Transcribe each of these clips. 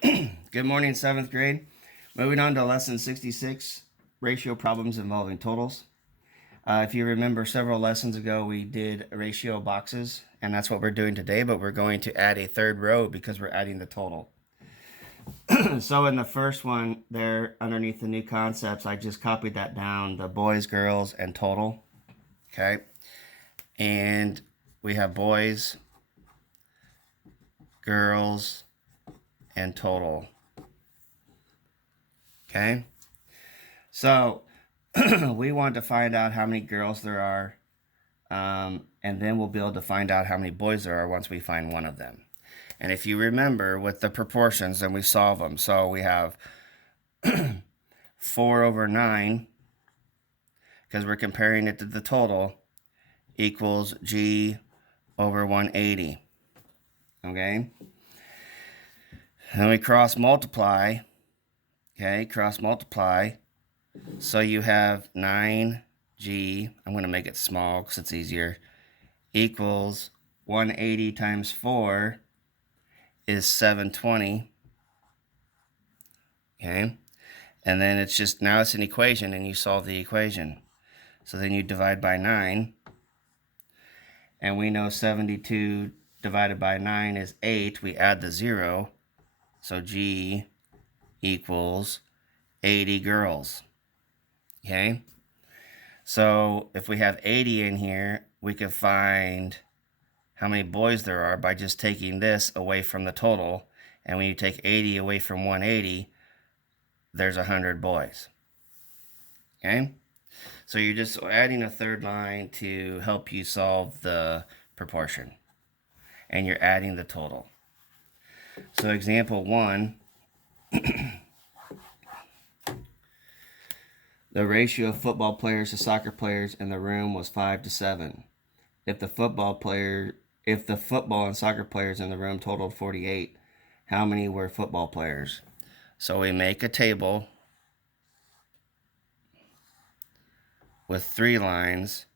Good morning, 7th grade. Moving on to lesson 66, ratio problems involving totals. If you remember several lessons ago, we did ratio boxes, and that's what we're doing today, but we're going to add a third row because we're adding the total. So in the first one there, underneath the new concepts, I just copied that down, the boys, girls, and total. Okay. And we have boys, girls, and total. Okay. So we want to find out how many girls there are, and then we'll be able to find out how many boys there are once we find one of them. And if you remember with the proportions, then we solve them. So we have 4 over 9, because we're comparing it to the total, equals G over 180. Okay? Then we cross multiply. Okay, cross multiply. So you have 9G, I'm going to make it small because it's easier, equals 180 times 4 is 720. Okay, and then it's just, now it's an equation and you solve the equation. So then you divide by 9, and we know 72 divided by 9 is 8. We add the 0, so G equals 80 girls. Okay, so if we have 80 in here, we can find how many boys there are by just taking this away from the total. And when you take 80 away from 180, there's 100 boys. Okay, so you're just adding a third line to help you solve the proportion, and you're adding the total. So example 1, the ratio of football players to soccer players in the room was 5 to 7. If the football and soccer players in the room totaled 48, how many were football players? So we make a table with 3 lines.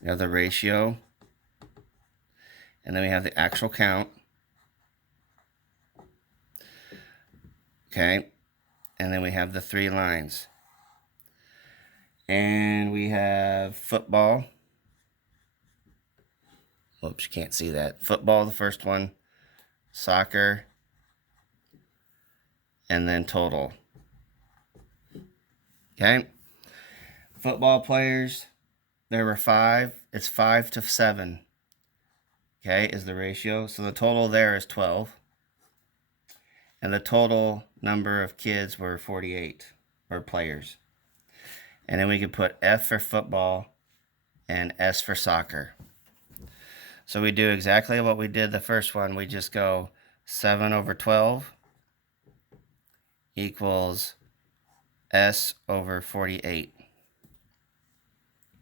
We have the ratio, and then we have the actual count. Okay, and then we have the 3 lines. And we have football. Oops, you can't see that. Football, the first one, soccer, and then total. Okay, football players, there were 5. It's 5 to 7. Okay, is the ratio. So the total there is 12. And the total number of kids were 48, or players. And then we could put F for football and S for soccer. So we do exactly what we did the first one. We just go 7 over 12 equals S over 48.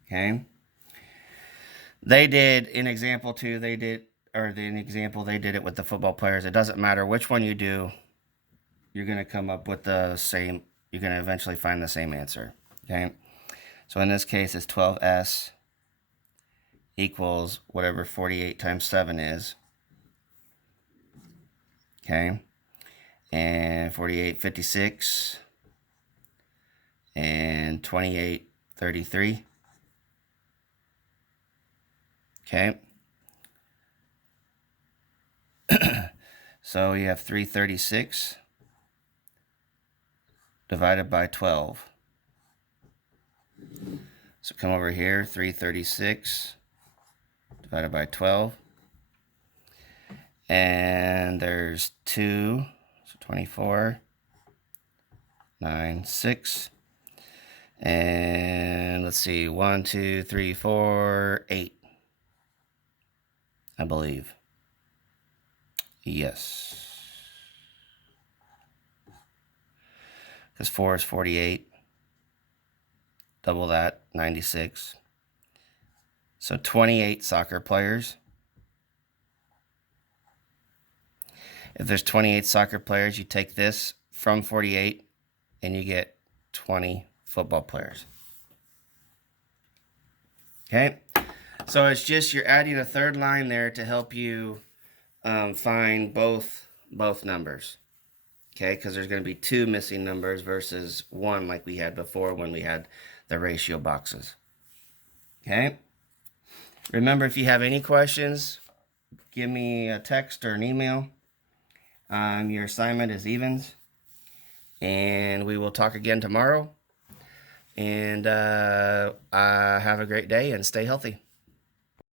Okay. They did, in example 2, they did it with the football players. It doesn't matter which one you do, you're going to come up with the same, you're going to eventually find the same answer. Okay. So in this case, it's 12S equals whatever 48 times 7 is. Okay. And 48, 56. And 28, 33. Okay. So you have 336 divided by 12. So come over here, 336 divided by 12. And there's 2, so 24, 9, 6. And let's see, 1, 2, 3, 4, 8. I believe. Yes. Because 4 is 48. Double that, 96. So 28 soccer players. If there's 28 soccer players, you take this from 48 and you get 20 football players. Okay, so it's just, you're adding a third line there to help you find both numbers. Okay, because there's going to be 2 missing numbers versus 1 like we had before when we had the ratio boxes. Okay. Remember, if you have any questions, give me a text or an email. Your assignment is evens. And we will talk again tomorrow. And have a great day and stay healthy.